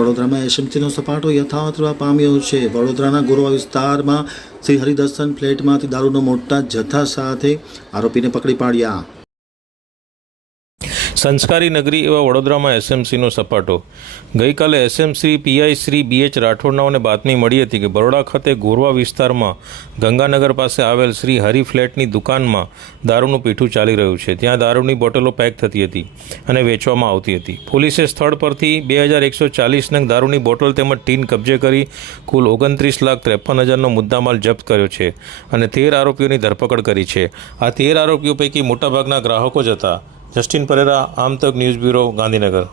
વડોદરામાં એસએમસીનો સપાટો યથાવત રહેવા પામ્યો છે. વડોદરાના ગોરવા વિસ્તારમાં શ્રી હરિદર્શન ફ્લેટમાંથી દારૂનો મોટા જથ્થા સાથે આરોપીને પકડી પાડ્યા. સંસ્કારી નગરી એવા વડોદરામાં એસએમસીનો સપાટો. ગઈકાલે એસએમસી પીઆઈ શ્રી BH રાઠોડનાઓને બાતમી મળી હતી કે બરોડા ખાતે ગોરવા વિસ્તારમાં ગંગાનગર પાસે આવેલ શ્રી હરિ ફ્લેટની દુકાનમાં દારૂનું પીઠું ચાલી રહ્યું છે. ત્યાં દારૂની બોટલો પેક થતી હતી અને વેચવામાં આવતી હતી. પોલીસે સ્થળ પરથી 2140 નંગ દારૂની બોટલ તેમજ ટીન કબજે કરી કુલ 29,53,000નો મુદ્દામાલ જપ્ત કર્યો છે અને 13 આરોપીઓની ધરપકડ કરી છે. આ 13 આરોપીઓ પૈકી મોટાભાગના ગ્રાહકો જ હતા. જસ્ટિન પરેરા, આમ તક ન્યૂઝ બ્યુરો, ગાંધીનગર.